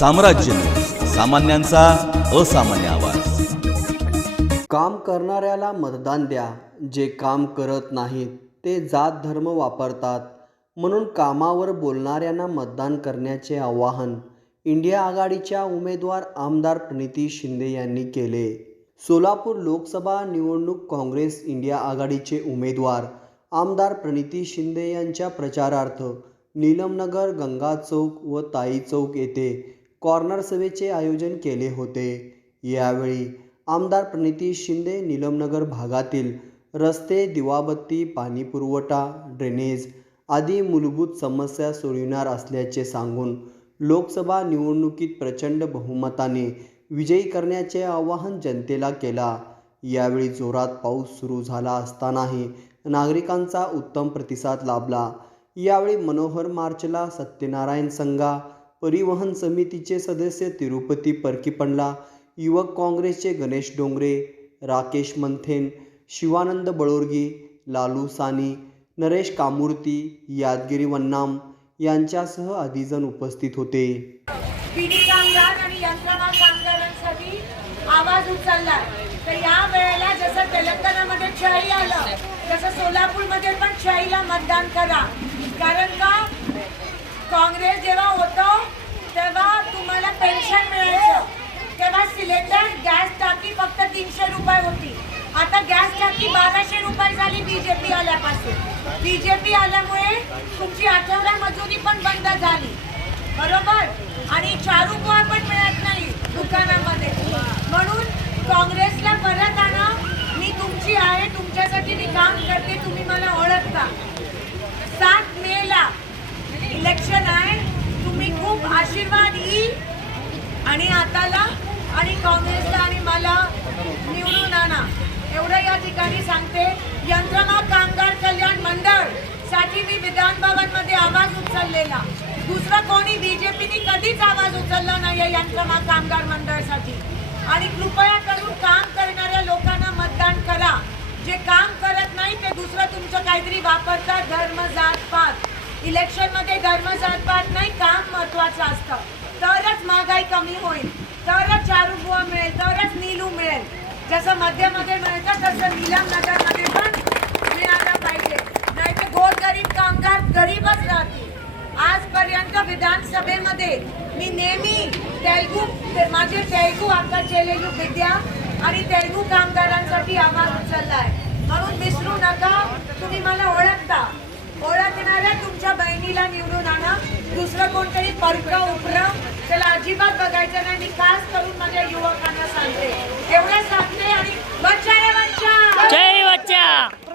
साम्राज्य न्यूज, सामान्यांचा असामान्य आवाज। काम करणाऱ्याला मतदान द्या, जे काम करत नाहीत ते जात धर्म वापरतात म्हणून कामावर बोलणाऱ्यांना मतदान करण्याचे आवाहन इंडिया आघाडीच्या उमेदवार आमदार प्रणिती शिंदे यांनी केले। सोलापूर लोकसभा निवडणूक काँग्रेस इंडिया आघाडीचे उमेदवार आमदार प्रणिती शिंदे यांच्या प्रचारार्थ नीलमनगर, गंगा चौक व ताई चौक येथे कॉर्नर सभेचे आयोजन केले होते। यावेळी आमदार प्रणिती शिंदे नीलमनगर भागातील रस्ते, दिवाबत्ती, पाणी पुरवठा, ड्रेनेज आदी मूलभूत समस्या सोडविणार असल्याचे सांगून लोकसभा निवडणुकीत प्रचंड बहुमताने विजयी करण्याचे आवाहन जनतेला केला। यावेळी जोरात पाऊस सुरू झाला असतानाही नागरिकांचा उत्तम प्रतिसाद लाभला। यावेळी मनोहर मार्चला सत्यनारायण संघा, परिवहन समितीचे सदस्य तिरुपती परकीपंडला, युवक काँग्रेसचे गणेश डोंगरे, राकेश मंथेन, शिवानंद बळोरगी, लालू सानी, नरेश कामूर्ती, यादगिरी वन्नाम यांच्यासह अधिजण उपस्थित होते। बीडी कामगार आणि यंत्रमाग कामगारांसाठी आवाज उचललाय। तर या वेळेला जसं तेलंगणामध्ये 46 आलं, तसं सोलापूरमध्ये पण 46ला मतदान करा। कारण का काँग्रेस जेव्हा होतं तेव्हा तुम्हाला पेन्शन मिळायचं, तेव्हा सिलेंडर गॅस टाकी फक्त 300 रुपये होती, आता गॅस टाकी 1200 रुपये झाली बीजेपी आल्यापासून। बीजेपी आल्यामुळे तुमची आठवडा मजुरी पण बंद झाली, बरोबर, आणि चारू पोहा पण मिळत नाही दुकानामध्ये। म्हणून काँग्रेसला परत आणा, मी तुमची आहे, तुमच्यासाठी मी काम करते, तुम्ही मला ओळखता। 7 मेला इलेक्शन आहे, तुम्ही खूप आशीर्वाद येईल आणि आताला आणि काँग्रेसला आणि मला निवडून आणा, एवढं या ठिकाणी सांगते। यंत्रमाग कामगार कल्याण मंडळ साठी मी विधान भवनमध्ये आवाज उचललेला, दुसरं कोणी बीजेपीने कधीच आवाज उचलला नाही यंत्रमाग कामगार मंडळासाठी। आणि कृपया करून काम करणाऱ्या लोकांना मतदान करा, जे काम करत नाही ते दुसरं तुमचं काहीतरी वापरतात, धर्म जात पात। इलेक्शनमध्ये धर्म जात पात नाही, काम महत्त्वाचं असतं, तरच महागाई कमी होईल, तरच चारू बुवा मिळेल, तरच नीलू मिळेल। जसं मध्यमध्ये मिळतं तसं नीलमनगरमध्ये पण मिळालं पाहिजे, नाही तर गोरगरीब कामगार गरीबच राहतील। आजपर्यंत विधानसभेमध्ये मी नेहमी माझे तेलगू आका चेलेलू विद्या आणि तेलगू कामगारांसाठी आवाज उचललाय, म्हणून विसरू नका, तुम्ही मला ओळखता, ओळखणाऱ्या तुमच्या बहिणीला निवडून आणा। दुसरं कोणतरी परकं उपरं त्याला अजिबात बघायचं नाही। मी खास करून माझ्या युवक